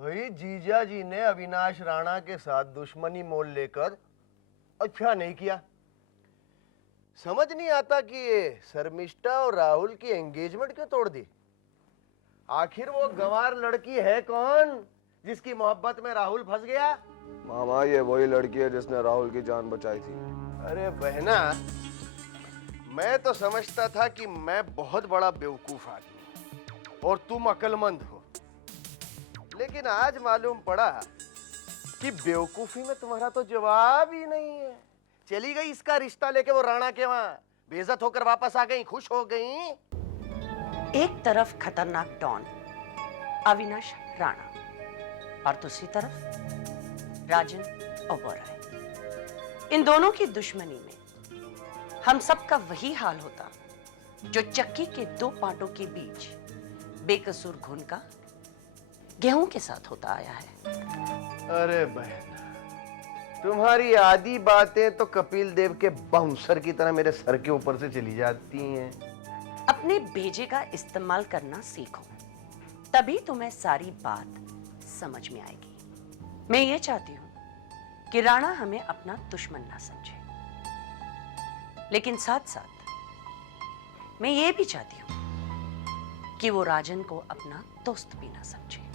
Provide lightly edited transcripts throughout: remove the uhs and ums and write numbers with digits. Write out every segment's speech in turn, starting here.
भाई जीजा जी ने अविनाश राणा के साथ दुश्मनी मोल लेकर अच्छा नहीं किया। समझ नहीं आता कि ये शर्मिष्ठा और राहुल की एंगेजमेंट क्यों तोड़ दी। आखिर वो गंवार लड़की है कौन जिसकी मोहब्बत में राहुल फंस गया? मामा ये वही लड़की है जिसने राहुल की जान बचाई थी। अरे बहना, मैं तो समझता था कि मैं बहुत बड़ा बेवकूफ आदमी और तुम अक्लमंद हो, लेकिन आज मालूम पड़ा कि बेवकूफी में तुम्हारा तो जवाब ही नहीं है। चली गई इसका रिश्ता लेके वो राणा के वहां, बेइज्जत होकर वापस आ गई, खुश हो गई। एक तरफ खतरनाक डॉन अविनाश राणा और दूसरी तरफ राजन ओबेरॉय। इन दोनों की दुश्मनी में हम सबका वही हाल होता जो चक्की के दो पाटों के बीच बेकसूर घुन का गेहूं के साथ होता आया है। अरे बहना, तुम्हारी आधी बातें तो कपिल देव के बाउंसर की तरह मेरे सर के ऊपर से चली जाती हैं। अपने भेजे का इस्तेमाल करना सीखो, तभी तुम्हें सारी बात समझ में आएगी। मैं ये चाहती हूं कि राणा हमें अपना दुश्मन ना समझे, लेकिन साथ साथ मैं ये भी चाहती हूं कि वो राजन को अपना दोस्त भी ना समझे।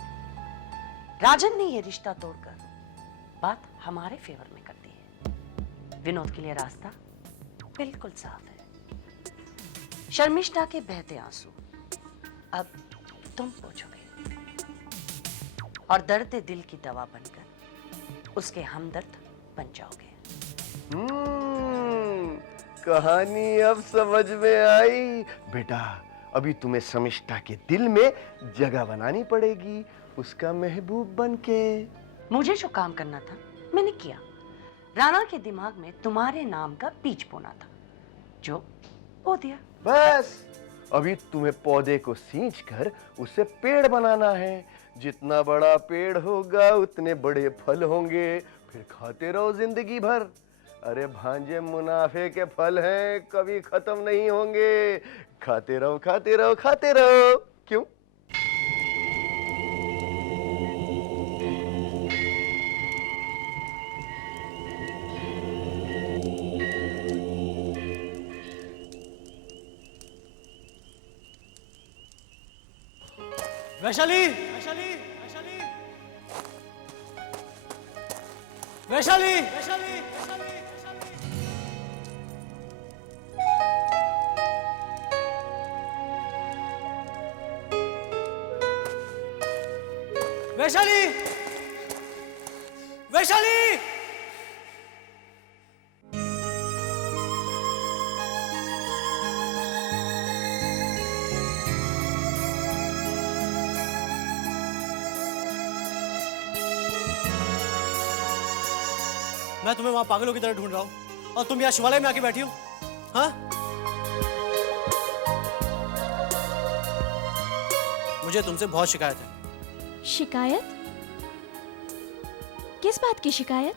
राजन ने ये रिश्ता तोड़कर बात हमारे फेवर में कर दी है। विनोद के लिए रास्ता बिल्कुल साफ है। शर्मिष्ठा के बहते आंसू अब तुम पोंछोगे और दर्द दिल की दवा बनकर उसके हमदर्द बन जाओगे। कहानी अब समझ में आई। बेटा, अभी तुम्हें शर्मिष्ठा के दिल में जगह बनानी पड़ेगी, उसका महबूब बनके। मुझे जो काम करना था मैंने किया। राणा के दिमाग में तुम्हारे नाम का बीज बोना था, जो बो दिया। बस अभी तुम्हें पौधे को सींचकर उसे पेड़ बनाना है। जितना बड़ा पेड़ होगा उतने बड़े फल होंगे, फिर खाते रहो जिंदगी भर। अरे भांजे, मुनाफे के फल हैं, कभी खत्म नहीं होंगे। खाते रहो, खाते रहो, खाते रहो। क्यों? वैशाली, वैशाली, वैशाली, वैशाली, वैशाली, वैशाली, वैशाली। मैं तुम्हें वहां पागलों की तरह ढूंढ रहा हूं और तुम यहाँ शिवालय में आके बैठी हो। हाँ, मुझे तुमसे बहुत शिकायत है। शिकायत? किस बात की शिकायत?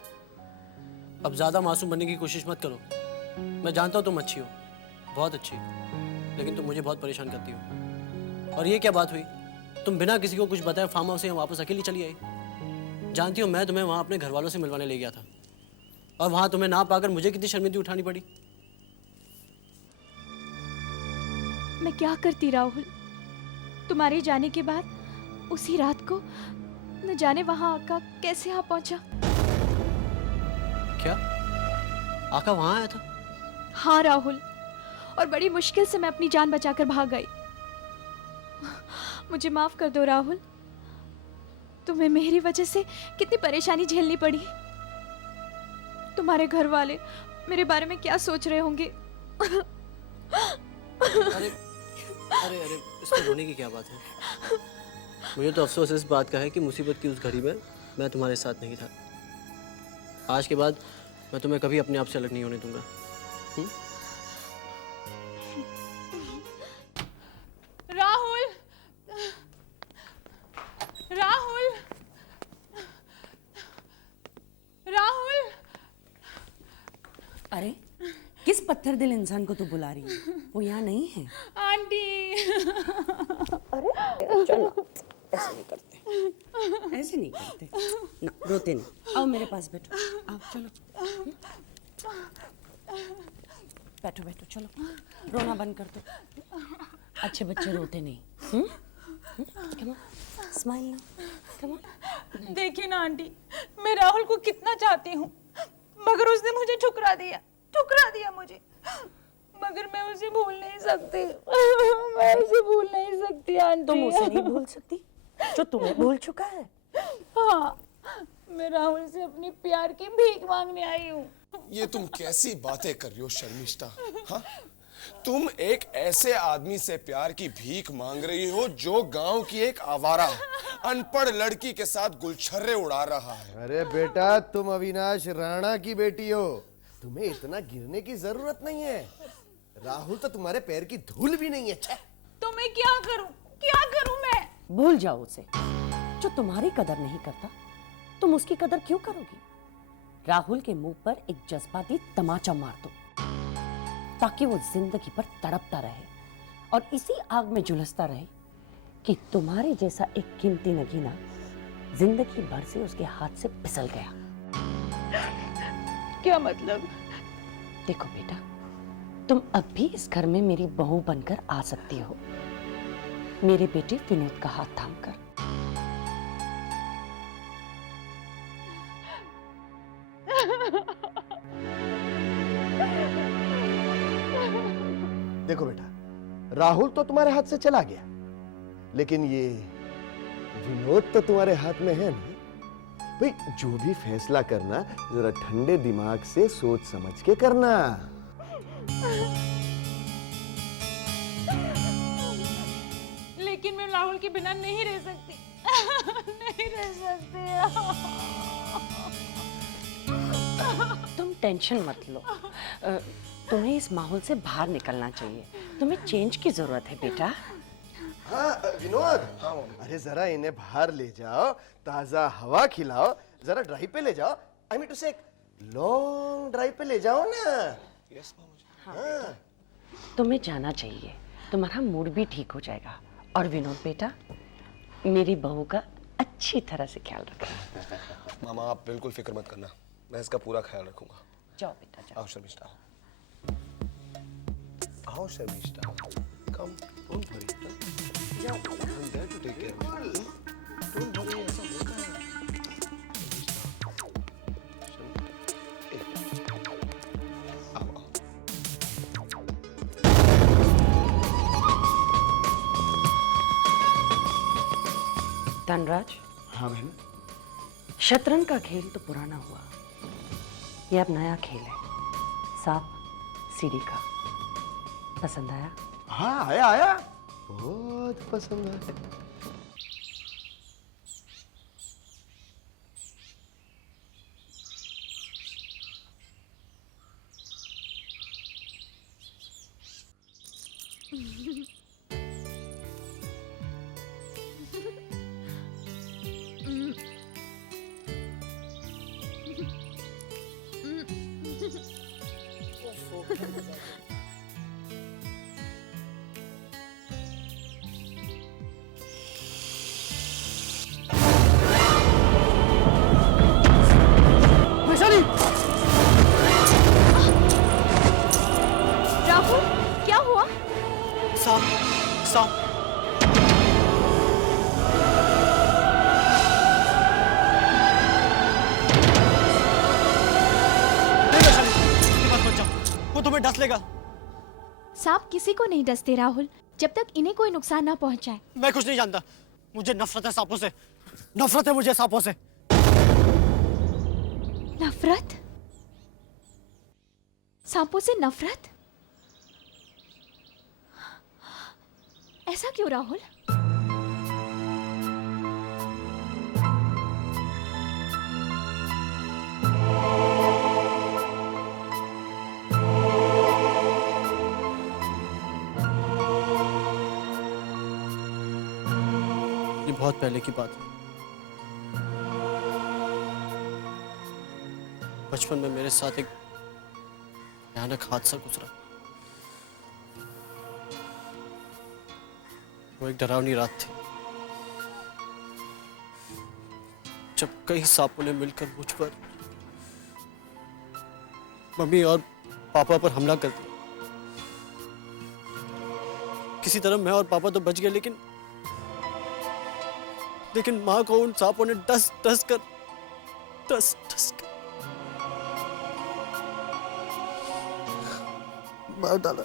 अब ज्यादा मासूम बनने की कोशिश मत करो। मैं जानता हूँ तुम अच्छी हो, बहुत अच्छी, लेकिन तुम मुझे बहुत परेशान करती हो। और ये क्या बात हुई, तुम बिना किसी को कुछ बताए फार्म हाउस से वापस अकेली चली आई। जानती हो, मैं तुम्हें वहां अपने घर वालों से मिलवाने ले गया था और वहां तुम्हें ना पाकर मुझे कितनी शर्मिंदगी उठानी पड़ी। मैं क्या करती राहुल? तुम्हारे जाने के बाद उसी रात को न जाने वहां आका कैसे आ पहुंचा। क्या आका वहां आया था? हाँ राहुल, और बड़ी मुश्किल से मैं अपनी जान बचाकर भाग गई। मुझे माफ कर दो राहुल, तुम्हें मेरी वजह से कितनी परेशानी झेलनी पड़ी। तुम्हारे घर वाले मेरे बारे में क्या सोच रहे होंगे? अरे अरे अरे, इसमें रोने की क्या बात है? मुझे तो अफसोस इस बात का है कि मुसीबत की उस घड़ी में मैं तुम्हारे साथ नहीं था। आज के बाद मैं तुम्हें कभी अपने आप से अलग नहीं होने दूंगा। राहुल, राहुल, राहुल। अरे, किस पत्थर दिल इंसान को तू बुला रही है? वो यहाँ नहीं है। आंटी। अरे चलो, ऐसे नहीं करते। ऐसे नहीं करते ना, रोते नहीं। आओ मेरे पास बैठो, आओ चलो। बैठो बैठो, चलो रोना बंद कर दो। अच्छे बच्चे रोते नहीं। Come on, smile now, come on. देखिए ना आंटी, मैं राहुल को कितना चाहती हूँ, मगर उसने मुझे ठुकरा दिया मुझे। मगर मैं उसे भूल नहीं सकती। मैं उसे भूल नहीं सकती आंटी। तुम उसे नहीं भूल सकती जो तुम्हें भूल चुका है। हाँ, मैं राहुल से अपनी प्यार की भीख मांगने आई हूँ। ये तुम कैसी बातें कर रही हो शर्मिष्ठा? हाँ, तुम एक ऐसे आदमी से प्यार की भीख मांग रही हो जो गांव की एक आवारा अनपढ़ लड़की के साथ गुलछर्रे उड़ा रहा है। अरे बेटा, तुम अविनाश राणा की बेटी हो, तुम्हें इतना गिरने की जरूरत नहीं है। राहुल तो तुम्हारे पैर की धूल भी नहीं है। छे। तो मैं क्या करूं मैं? भूल जाओ उसे। जो तुम्हारी कदर नहीं करता, तुम उसकी कदर क्यों करोगी? राहुल के मुंह पर एक जज्बाती तमाचा मार दो, ताकि वो जिंदगी पर तड़पता रहे और इसी आग में झुलसता रहे कि तुम्हारे जैसा एक कीमती नगीना जिंदगी भर से उसके हाथ से फिसल गया। क्या मतलब? देखो बेटा, तुम अब भी इस घर में मेरी बहू बनकर आ सकती हो, मेरे बेटे विनोद का हाथ थामकर। देखो बेटा, राहुल तो तुम्हारे हाथ से चला गया, लेकिन ये विनोद तो तुम्हारे हाथ में है ना। भाई, जो भी फैसला करना जरा ठंडे दिमाग से सोच समझ के करना। लेकिन मैं राहुल के बिना नहीं रह सकती। नहीं रह सकती। तुम टेंशन मत लो। तुम्हें इस माहौल से बाहर निकलना चाहिए। तुम्हें चेंज की जरूरत है बेटा। हाँ विनोद, अरे जरा इन्हें बाहर ले जाओ, ताजा हवा खिलाओ, जरा ड्राइव पे ले जाओ। आई मीन टू से लॉन्ग ड्राइव पे ले जाओ ना। यस मामा जी। हाँ। तुम्हें जाना चाहिए, तुम्हारा मूड भी ठीक हो जाएगा। और विनोद बेटा, मेरी बहू का अच्छी तरह से ख्याल रखना। मामा, आप बिल्कुल फिक्र मत करना, मैं इसका पूरा ख्याल रखूंगा। जाओ बेटा, जाओ। आओ शर्मिष्ठा, आओ शर्मिष्ठा, कम, डोंट वरी, जाओ। I am there to take care. Don't worry, ऐसा होता है। आओ, आओ। धनराज, हाँ बहन। शतरंज का खेल तो पुराना हुआ, ये अब नया खेल है, सांप सीढ़ी का। पसंद आया? हाँ, आया, बहुत पसंद आया। राहुल, क्या हुआ? सांप, सांप। नहीं वैशाली, इसके पास मत जाओ, वो तुम्हें डस लेगा। सांप किसी को नहीं डसते राहुल, जब तक इन्हें कोई नुकसान ना पहुंचाए। मैं कुछ नहीं जानता, मुझे नफरत है सांपों से, नफरत है मुझे सांपों से। नफरत? सांपों से नफरत? ऐसा क्यों राहुल? ये बहुत पहले की बात है। बचपन में मेरे साथ एक भयानक हादसा गुजरा। वो एक डरावनी रात थी। जब कई सांपों ने मिलकर मुझ पर, मम्मी और पापा पर हमला कर दिया। किसी तरह मैं और पापा तो बच गए, लेकिन माँ को उन सांपों ने डस डस कर मार डाला।